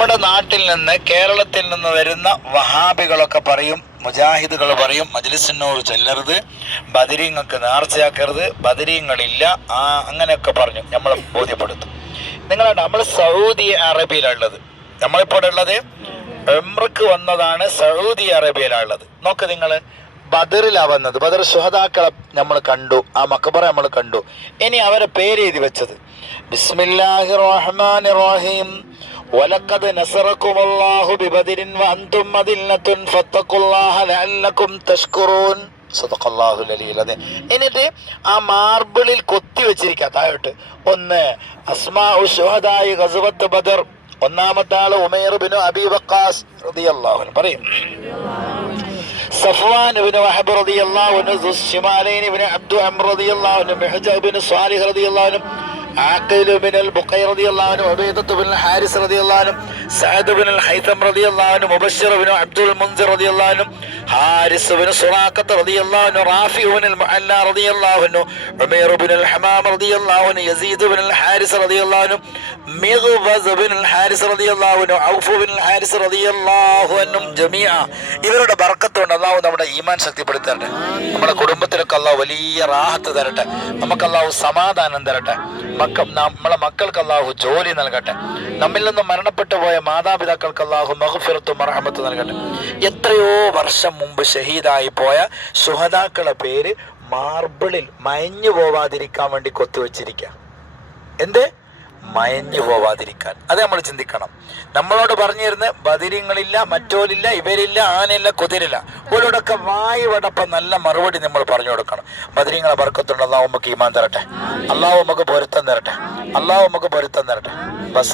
നമ്മുടെ നാട്ടിൽ നിന്ന്, കേരളത്തിൽ നിന്ന് വരുന്ന വഹാബികളൊക്കെ പറയും, മുജാഹിദുകൾ പറയും, മജ്ലിസിനോട് ചെല്ലരുത്, ബദരീങ്ങൾക്ക് നേർച്ചയാക്കരുത്, ബദരീങ്ങളില്ല, അങ്ങനെയൊക്കെ പറഞ്ഞു നമ്മളെ ബോധ്യപ്പെടുത്തും. നമ്മൾ സൗദി അറേബ്യയിലുള്ളത്, നമ്മളിപ്പോൾ ഉള്ളത് ഉംറക്ക് വന്നതാണ്, സൗദി അറേബ്യയിലുള്ളത്. നോക്ക് നിങ്ങൾ, ബദറിലാണ് വന്നത്. ബദർ ശുഹദാക്കളെ നമ്മൾ കണ്ടു, ആ മക്ബറ നമ്മൾ കണ്ടു. ഇനി അവരെ പേര് എഴുതി വെച്ചത് ബിസ്മില്ലാഹിർ റഹ്മാനിർ റഹീം വലഖദ് നസറകുമുല്ലാഹു ബിബദരിൻ വഅൻതും അദില്ലത്തുൻ ഫത്തഖുല്ലാഹ ലഅല്ലകും തഷ്കുറൂൻ. സദഖല്ലാഹുൽ അലിയ്യുൽ അദീം. എന്നിട്ട് ആ മാർബിളിൽ കൊത്തി വെച്ചിരിക്കുക താഴോട്ട്, ഒന്ന് അസ്മാഉ ശുഹദായി ഗസ്വത്ത് ബദർ, ഒന്നാമത്തെ ആള് ഉമൈർ ബിൻ അബീ വഖാസ് റളിയല്ലാഹു അൻഹു പറയും, സഫ്വാൻ ഇബ്നു വഹബ് റളിയല്ലാഹു അൻഹു, ദുശ്ശിമാലൈൻ ഇബ്നു അബ്ദു അംർ റളിയല്ലാഹു അൻഹു, മിഹ്ജാബ് ഇബ്നു സ്വാലിഹ് റളിയല്ലാഹു അൻഹു, ആഖിൽ ബിൻ അൽ-ബുഖൈ റളിയല്ലാഹു അൻഹു, ഉബൈദത്ത് ബിൻ ഹാരിസ് റളിയല്ലാഹു അൻഹു, സഅദ് ബിൻ അൽ-ഹൈതം റളിയല്ലാഹു അൻഹു, മുബശ്ശിർ ബിൻ അബ്ദുൽ മുൻസിർ റളിയല്ലാഹു അൻഹു, ഹാരിസ് ബിൻ സുറാഖത്ത് റളിയല്ലാഹു അൻഹു, റാഫി ബിൻ അൽ-മുഅല്ല റളിയല്ലാഹു അൻഹു, ഉമൈർ ബിൻ അൽ-ഹമാം റളിയല്ലാഹു അൻഹു, യസീദ് ബിൻ അൽ-ഹാരിസ് റളിയല്ലാഹു അൻഹു, മിഗ്വസ് ബിൻ അൽ-ഹാരിസ് റളിയല്ലാഹു അൻഹു, ഔഫ് ബിൻ അൽ-ഹാരിസ് റളിയല്ലാഹു അൻഹും ജമീഅ. ഇവരുടെ ബർക്കത്ത് കൊണ്ട് അല്ലാഹു നമ്മുടെ ഈമാൻ ശക്തിപ്പെടുത്തട്ടെ. നമ്മുടെ കുടുംബത്തിലൊക്കെ അല്ലാഹു വലിയ റാഹത്ത് തരട്ടെ. നമുക്ക് അല്ലാഹു സമാധാനം തരട്ടെ. നമ്മളെ മക്കൾക്ക് അല്ലാഹു ജോലി നൽകട്ടെ. നമ്മിൽ നിന്നും മരണപ്പെട്ടു പോയ മാതാപിതാക്കൾക്ക് അല്ലാഹു മഗ്ഫിറത്തും മർഹമത്തും നൽകട്ടെ. എത്രയോ വർഷം മുമ്പ് ഷഹീദായി പോയ ശുഹദാക്കളെ പേര് മാർബിളിൽ മയഞ്ഞു പോവാതിരിക്കാൻ വേണ്ടി കൊത്തുവച്ചിരിക്കുക. എന്ത്? മയഞ്ഞു പോവാതിരിക്കാൻ. അത് നമ്മൾ ചിന്തിക്കണം. നമ്മളോട് പറഞ്ഞു തരുന്ന ബദിരിങ്ങളില്ല, മറ്റോലില്ല, ഇവരില്ല, ആനയില്ല, കുതിരില്ല, ഇവരോടൊക്കെ വായി വടപ്പം നല്ല മറുപടി നമ്മൾ പറഞ്ഞു കൊടുക്കണം. ബദിരിങ്ങളെ ബർക്കത്തുണ്ട്. അല്ലാഹു നമുക്ക് ഈമാൻ തരട്ടെ. അല്ലാഹു നമുക്ക് പൊരുത്തം തരട്ടെ. അല്ലാഹു നമുക്ക് പൊരുത്തം തരട്ടെ. ബസ്